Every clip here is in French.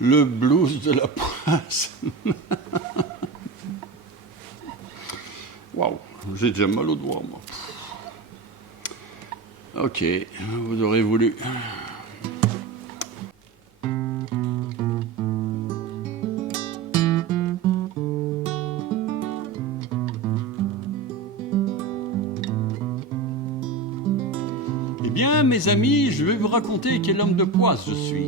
Le blues de la poisse. Waouh, j'ai déjà mal au doigt, moi. Ok, vous aurez voulu. Eh bien, mes amis, je vais vous raconter quel homme de poisse je suis.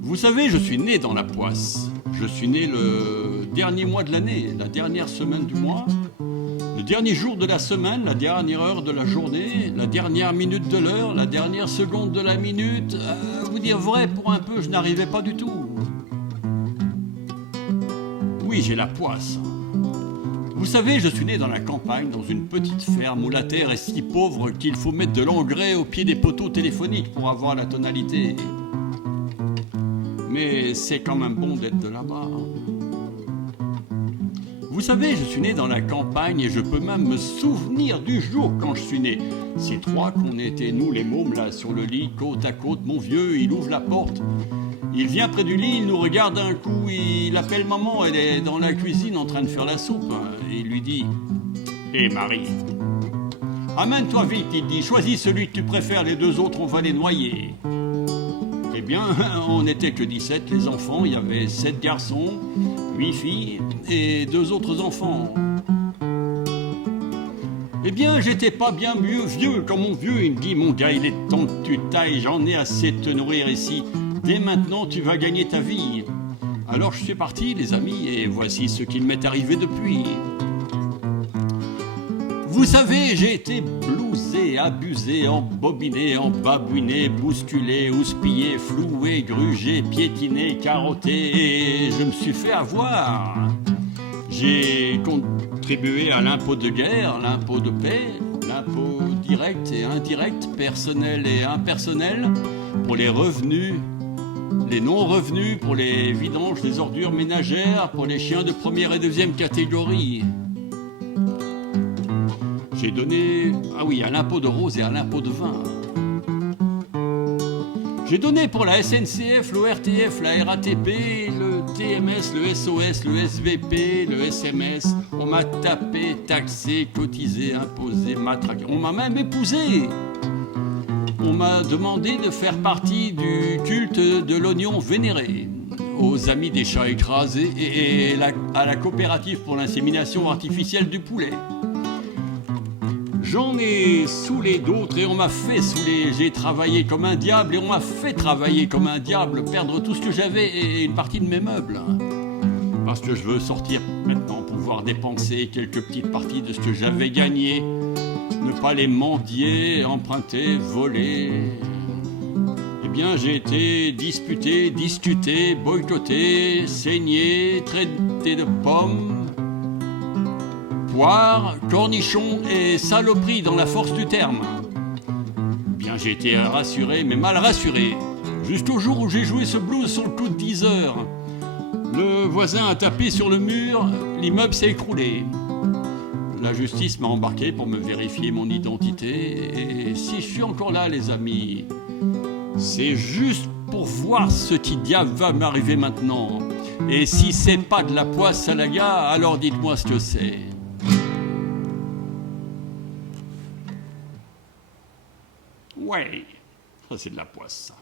Vous savez, je suis né dans la poisse. Je suis né le dernier mois de l'année, la dernière semaine du mois, le dernier jour de la semaine, la dernière heure de la journée, la dernière minute de l'heure, la dernière seconde de la minute. Vous dire vrai, pour un peu, je n'arrivais pas du tout. Oui, j'ai la poisse. Vous savez, je suis né dans la campagne, dans une petite ferme où la terre est si pauvre qu'il faut mettre de l'engrais au pied des poteaux téléphoniques pour avoir la tonalité. Mais c'est quand même bon d'être de là-bas. Vous savez, je suis né dans la campagne et je peux même me souvenir du jour quand je suis né. C'est trois qu'on était, nous les mômes, là, sur le lit, côte à côte. Mon vieux, il ouvre la porte. Il vient près du lit, il nous regarde un coup, il appelle maman, elle est dans la cuisine en train de faire la soupe. Et il lui dit « Hé Marie, amène-toi vite, il dit, choisis celui que tu préfères, les deux autres, on va les noyer. » Eh bien, on n'était que 17, les enfants, il y avait 7 garçons, 8 filles et 2 autres enfants. Eh bien, j'étais pas bien mieux vieux quand mon vieux, il me dit « Mon gars, il est temps que tu tailles, j'en ai assez de te nourrir ici. Dès maintenant, tu vas gagner ta vie. » Alors je suis parti, les amis, et voici ce qu'il m'est arrivé depuis. Vous savez, j'ai été blousé, abusé, embobiné, embabouiné, bousculé, houspillé, floué, grugé, piétiné, carotté, et je me suis fait avoir. J'ai contribué à l'impôt de guerre, l'impôt de paix, l'impôt direct et indirect, personnel et impersonnel, pour les revenus, les non-revenus, pour les vidanges, les ordures ménagères, pour les chiens de première et deuxième catégorie. J'ai donné, à l'impôt de rose et à l'impôt de vin. J'ai donné pour la SNCF, le RTF, la RATP, le TMS, le SOS, le SVP, le SMS. On m'a tapé, taxé, cotisé, imposé, matraqué. On m'a même épousé. On m'a demandé de faire partie du culte de l'oignon vénéré, aux amis des chats écrasés et à la coopérative pour l'insémination artificielle du poulet. J'en ai saoulé d'autres et on m'a fait saouler. J'ai travaillé comme un diable et on m'a fait travailler comme un diable, perdre tout ce que j'avais et une partie de mes meubles. Parce que je veux sortir maintenant, pouvoir dépenser quelques petites parties de ce que j'avais gagné, ne pas les mendier, emprunter, voler. Eh bien, j'ai été disputé, discuté, boycotté, saigné, traité de pommes, poire, cornichon et saloperie dans la force du terme. Bien, j'ai été rassuré, mais mal rassuré. Jusqu'au jour où j'ai joué ce blues sur le coup de 10 heures. Le voisin a tapé sur le mur, l'immeuble s'est écroulé. La justice m'a embarqué pour me vérifier mon identité. Et si je suis encore là, les amis, c'est juste pour voir ce qui diable va m'arriver maintenant. Et si c'est pas de la poisse à la gare, alors dites-moi ce que c'est. Ouais, ça c'est de la poisse, ça.